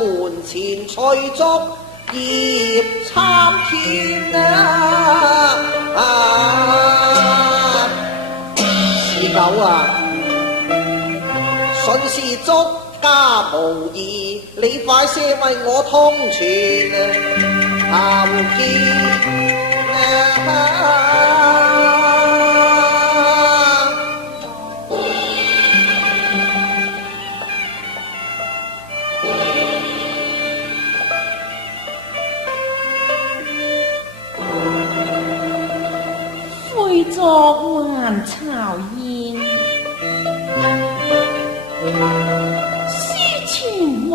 門前翠竹葉參天是狗信是足家無疑，你快些為我通傳後見昨還巢燕，書傳冇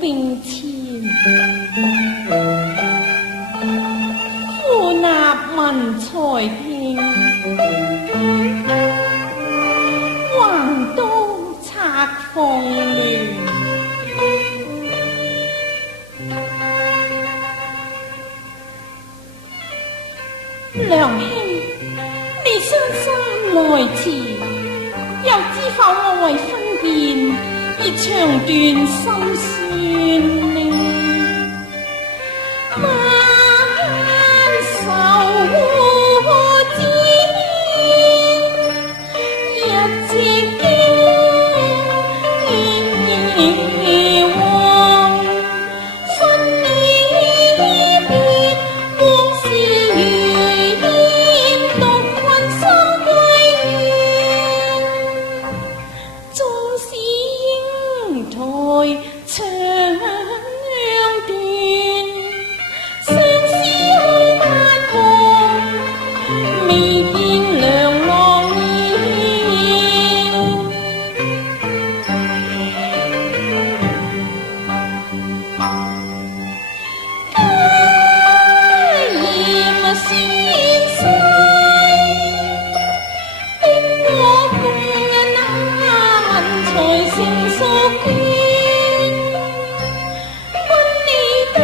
並前，呼納文才聽，橫刀拆鳳鸞。梁兄，你傷心來遲，又知否我為分辨而長斷心酸呢？萬愁煎，一直經往，分離別，往事如煙，獨困心歸怨。縱使英台長斷，相思空盼望，未見梁浪煙。家嚴先世，逼我共那文才成熟倦。君你低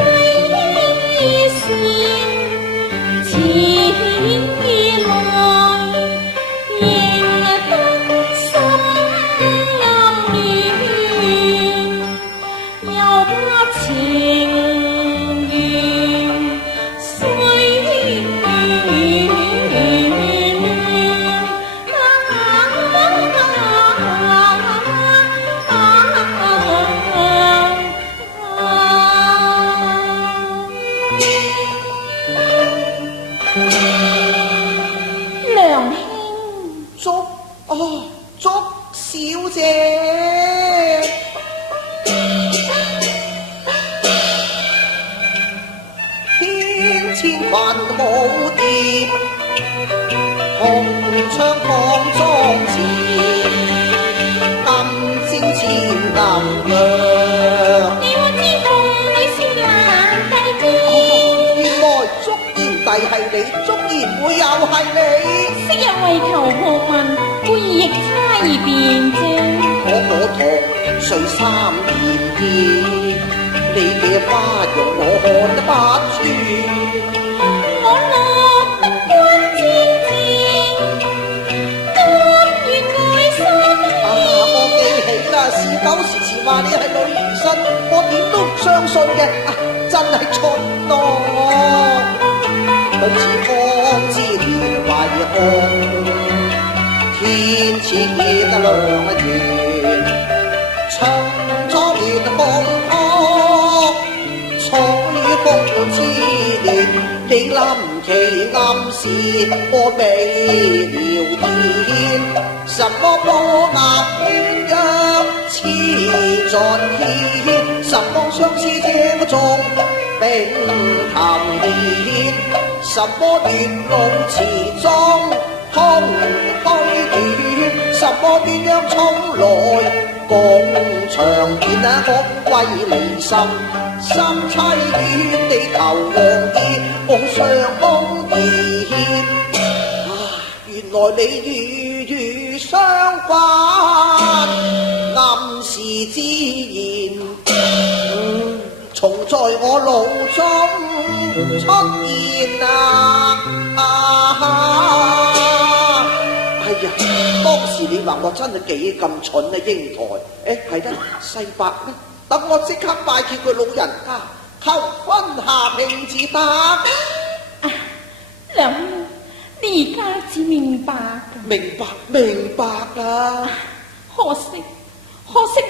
千群舞蝶，紅窗放妝前，金宵千金亮。你我知道你是男弟子，原來祝賢弟係你，祝賢妹又係你。昔日為求學問，故意亦差異變啫。我同睡三年見，你嘅花容我看得不穿。我落得關千千，甘願愛心我記起啦，是舊時時話你係女兒身，我點都唔相信嘅，真係蠢咯。好似光之戀為紅，天似見得亮圓，長咗月風波，彩風痴戀，你臨期暗示我未聊天，什麼波壓鴛鴦似盡天，什麼相思這種冰潭變，什麼月露池中空虛短，什麼鴛鴦衝來共長眠啊！我為離心心凄怨，地球黃熱，夢上夢兒。原來你與相關，暗示自然，從在我腦中出現哎呀，當時你話我真係幾咁蠢啊，英台。係啦，世伯呢？等我即刻拜見佢老人家，求婚下聘至得。娘，你而家至明白㗎。明白啦。可惜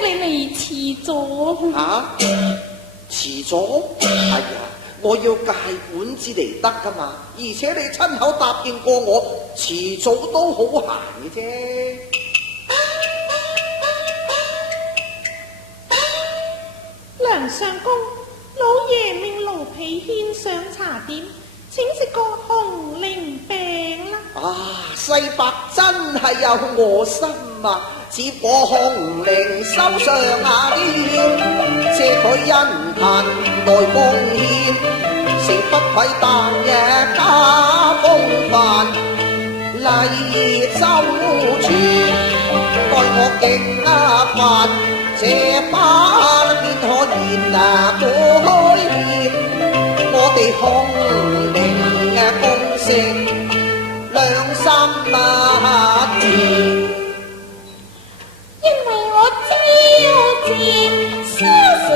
你嚟遲咗。遲咗？係啊，我要戒本至嚟得噶嘛。而且你親口答應過我，遲早都好閒嘅啫。梁相公，老爺命奴婢獻上茶點，請食個紅菱餅啦。世伯真係有我心啊！似火紅菱手上添，借佢恩貧來奉獻，誠不愧大爺家風範，禮周全，待我敬法，這番便可言改變，我哋紅菱公聖良心甜。因為我朝夕相思，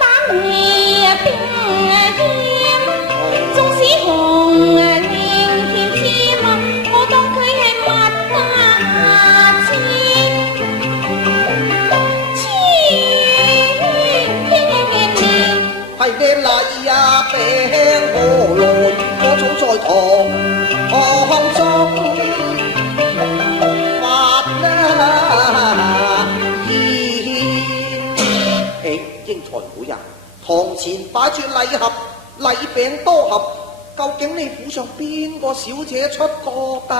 把你冰添，縱使紅菱甜甜，我當佢係蜜花甜，係你禮啊餅我來，我早在堂中發啦煙。英台妹啊，堂前擺住禮盒，禮餅多盒，究竟你府上邊個小姐出過㗎？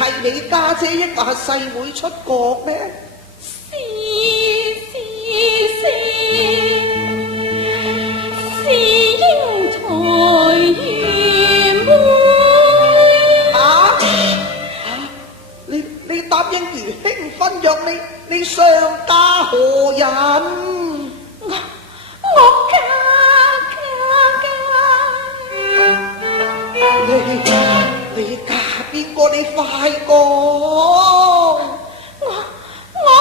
係你家姐抑或係細妹出國咩？是英才愚昧。你答應如卿婚約，你上嫁何人？我嫁。你嫁邊個？你快講！我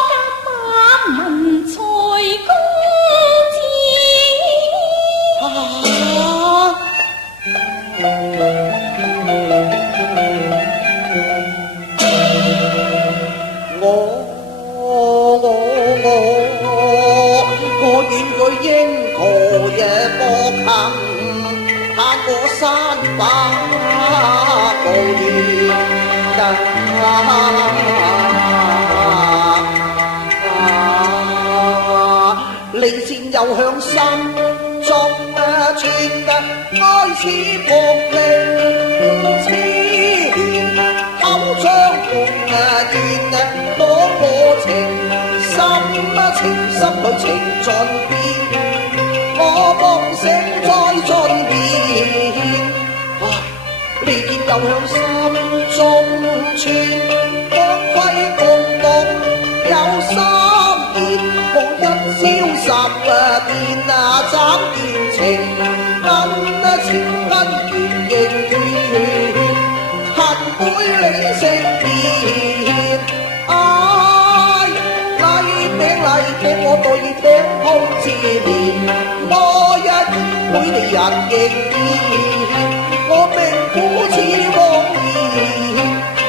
嫁把文才公子。我願佢英雄也博行，嘆我山把無緣。利箭又向心中穿，開始搏命痴口將半怨躲我情情心裏情盡變，我夢醒再盡變。利劍又向心中穿，光輝共動有3年，我一朝10變斬斷情根情根源應斷，恨會理成變。禮餅我對餅鋪自憐，我一每地人亦見，我命苦似往年，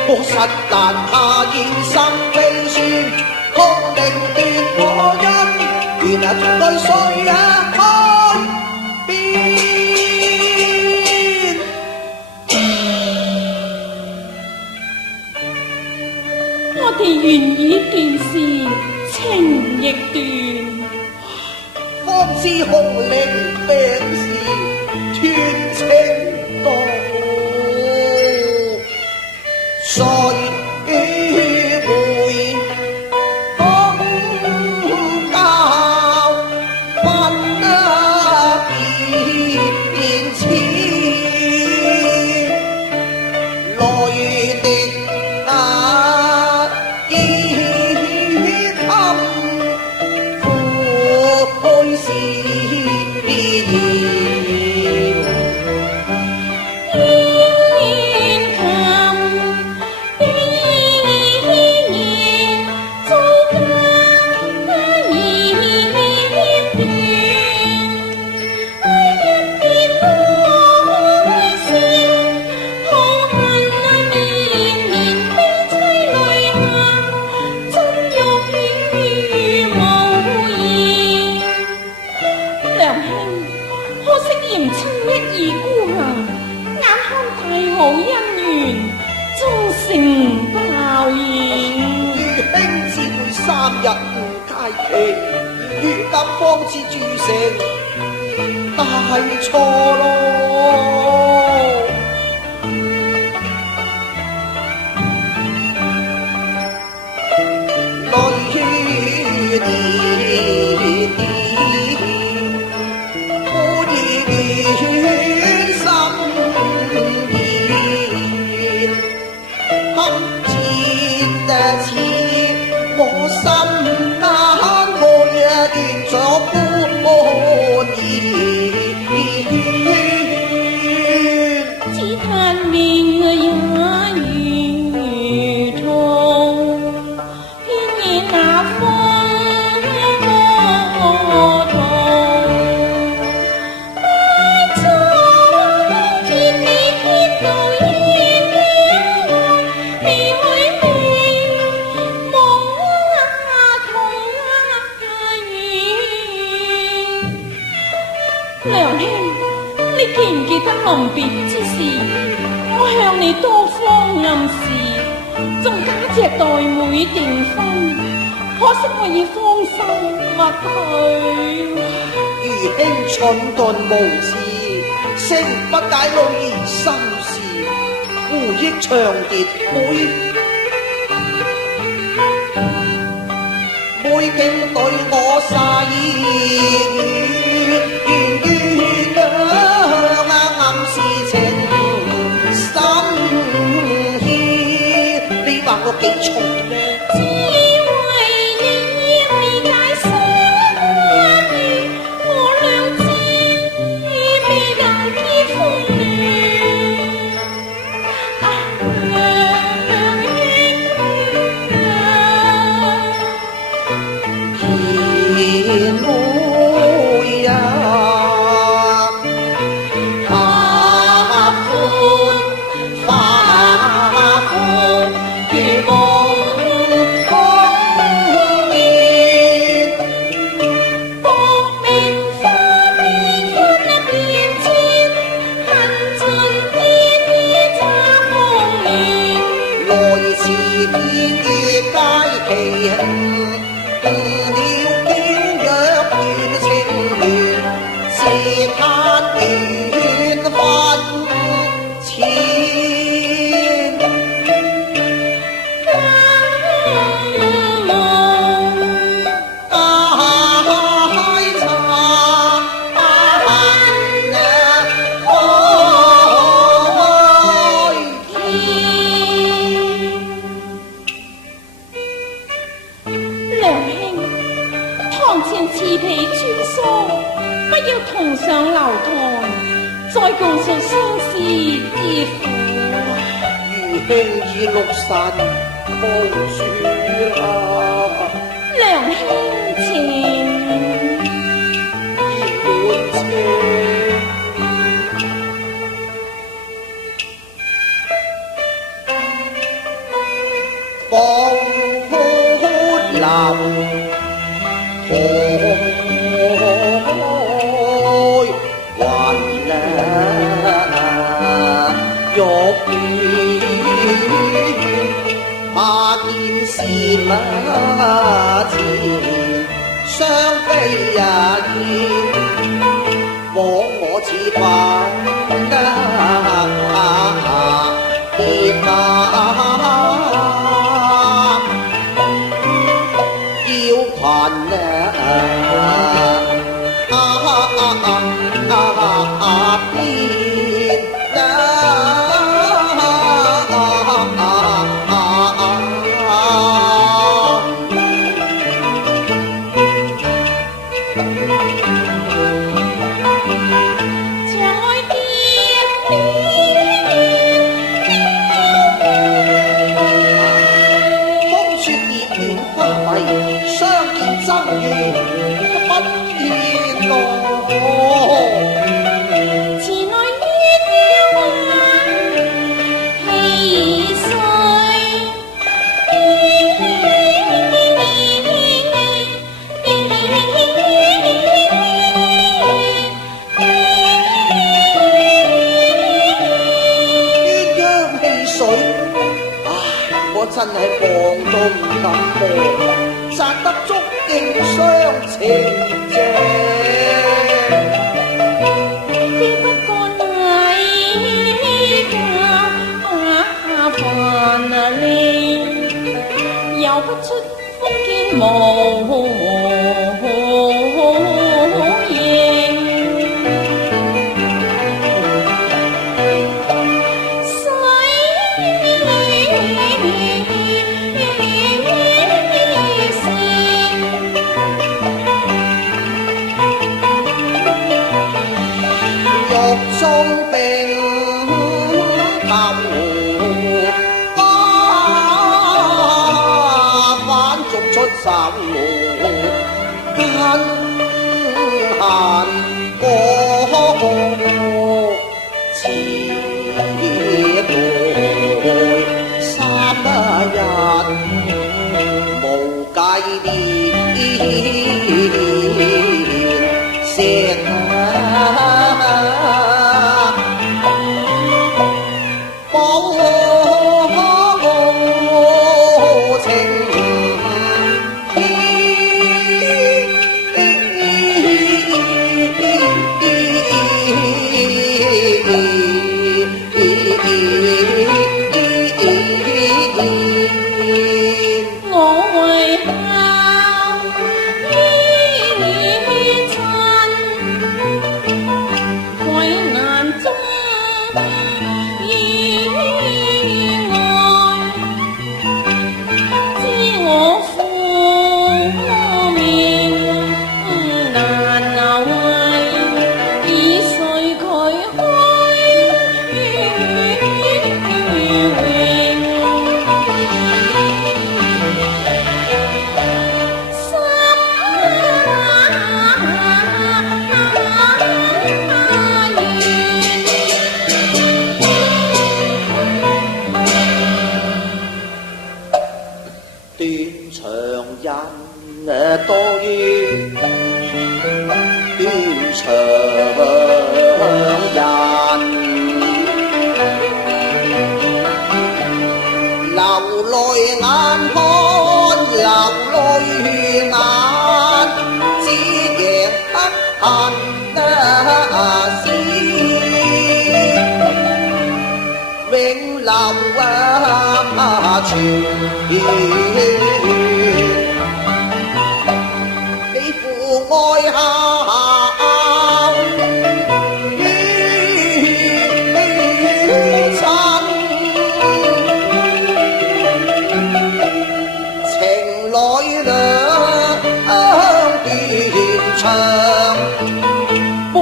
我實難下現生悲酸，確定斷我因，原來對誰也開變。我哋願意斷事，情亦斷，方知紅菱病時斷情道，誰會講教分變遷，來的3日誤佳期，如今方知鑄成大錯咯。淚點點，苦意心意，堪切似我心間愛斷咗半緣，只嘆命也如痛，偏見那風波動。不錯，見你天道煙煙愛，未許你夢同娘兄，你記唔記得臨別之時，我向你多方暗示，仲假借代妹訂婚，可惜我已芳心勿許。如兄蠢鈍無知，誠不解女兒心事，回憶長結每經對我誓暗示情深牽，你話我幾重呢？只為你未解心意，我良知未能結歡戀。娘兄見妹呀，花款如夢同上樓台，再共述相思之苦。如輕已六神無處啦，娘兄情。放流開還欲怕見是馬前雙飛見，枉我似犯跌馬真係望都唔敢望，賺得足勁傷情啫。只不過你家煩你，遊不出風見無影。手跟閒過遲來3日無計連石多於斷腸人，流淚眼看流淚眼，只贏不恨是永流傳。愛孝於親，情來兩斷腸，半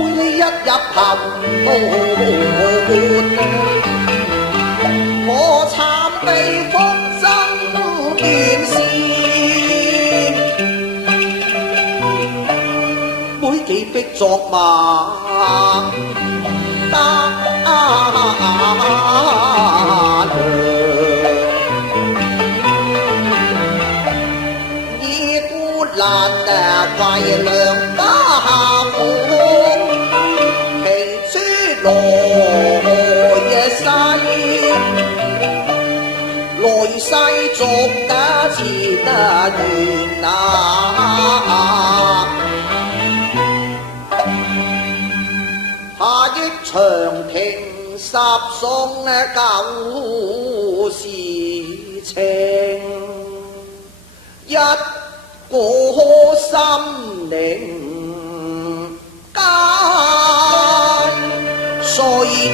被風箏斷線，每幾壁作馬打量，以孤蘭為量家父，其珠來世續得前緣啊！下憶長亭十送舊事情，一個心靈間碎變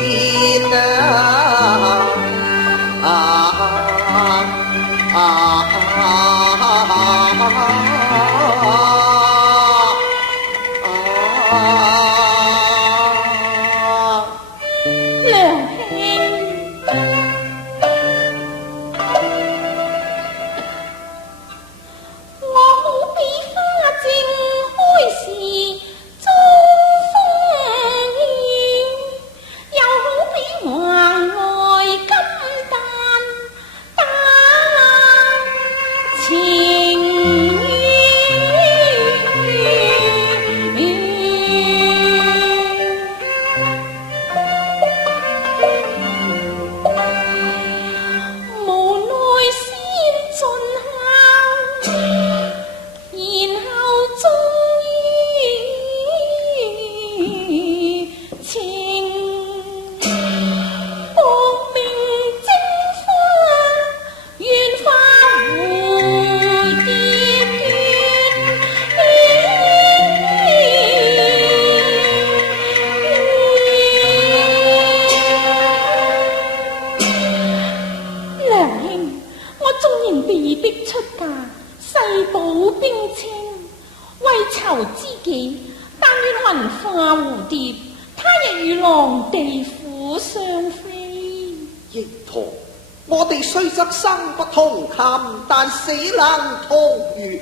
我哋雖則生不同衾，但死能同魚。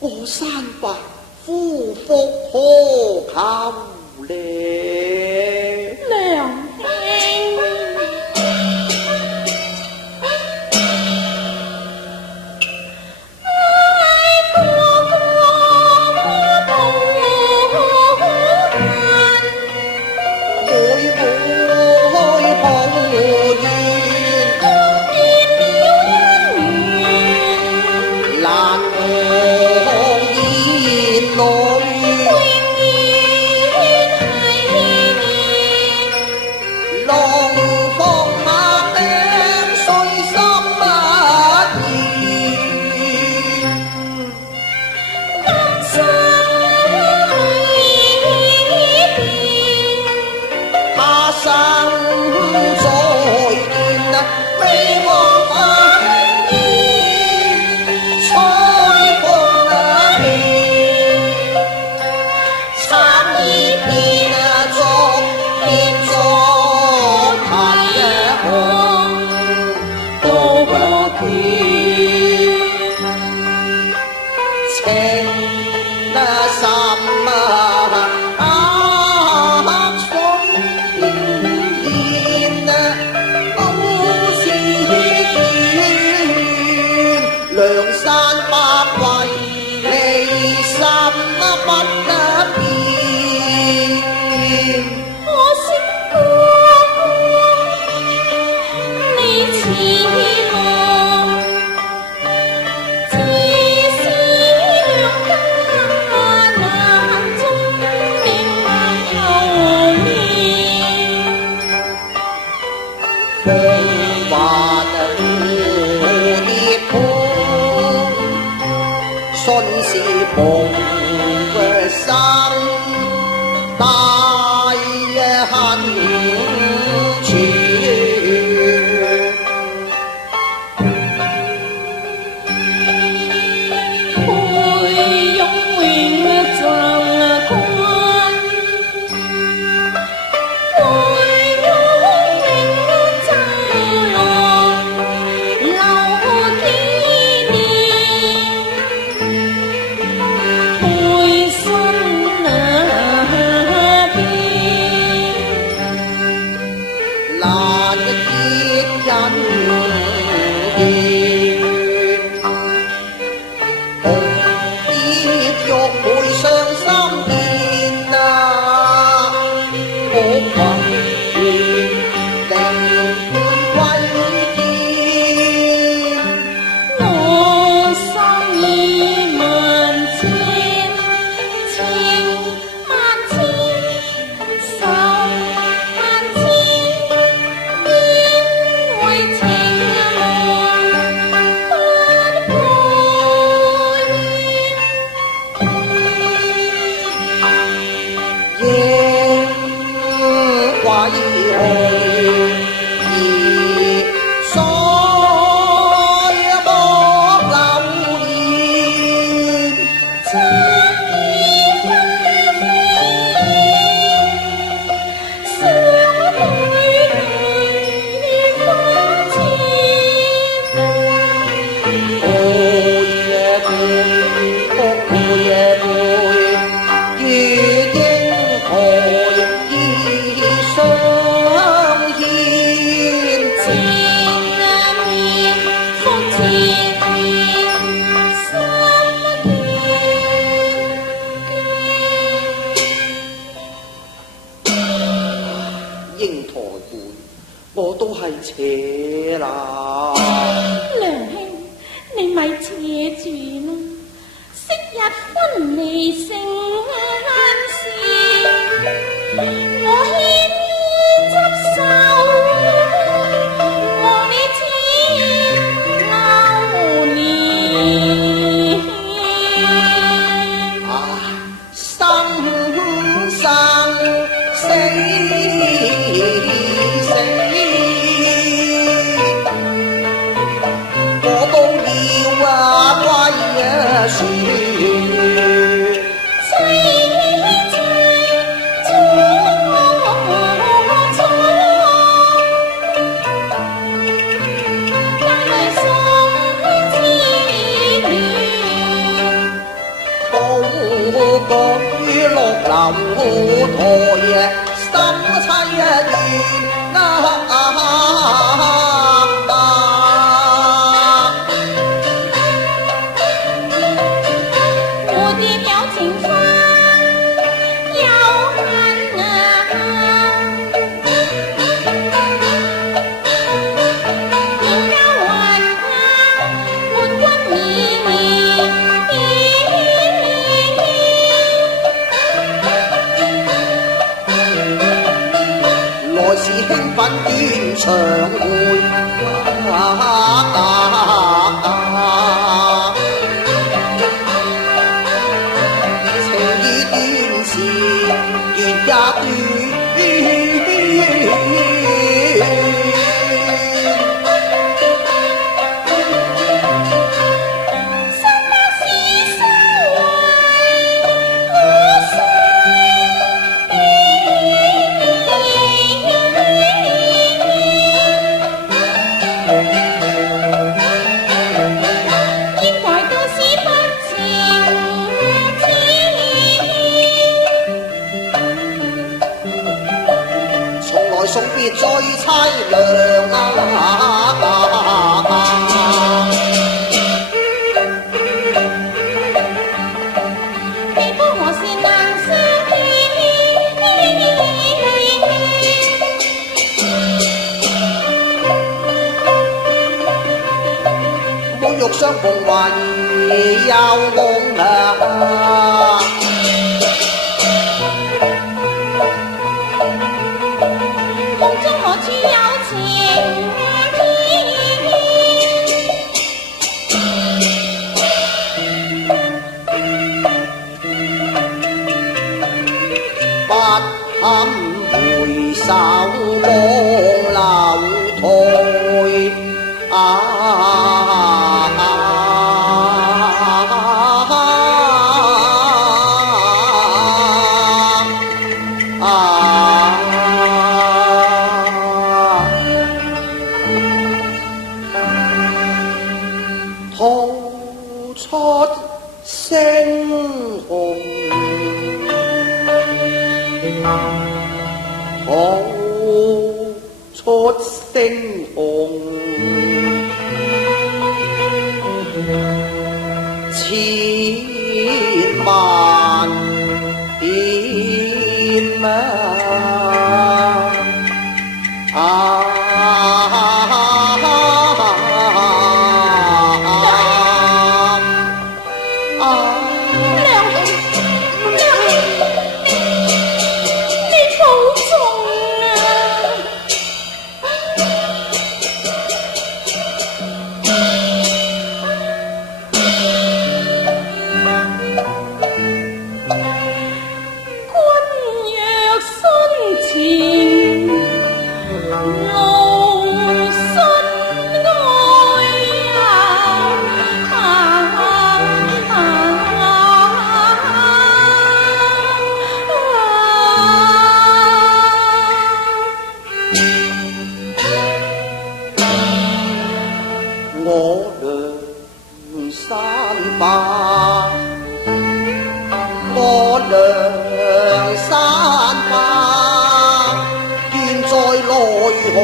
過山伯夫復何求呢？娘兄，我都係扯啦。娘兄，你咪扯住啦，昔日分離成恨事，我牽衣執手，和你千流年。生生死長會情意短時月也短，送別最凄涼你不何時能相見？滿玉相逢還有夢堪回首望樓台吐出聲紅吐出聲紅。我梁山伯，我梁山伯，現在奈何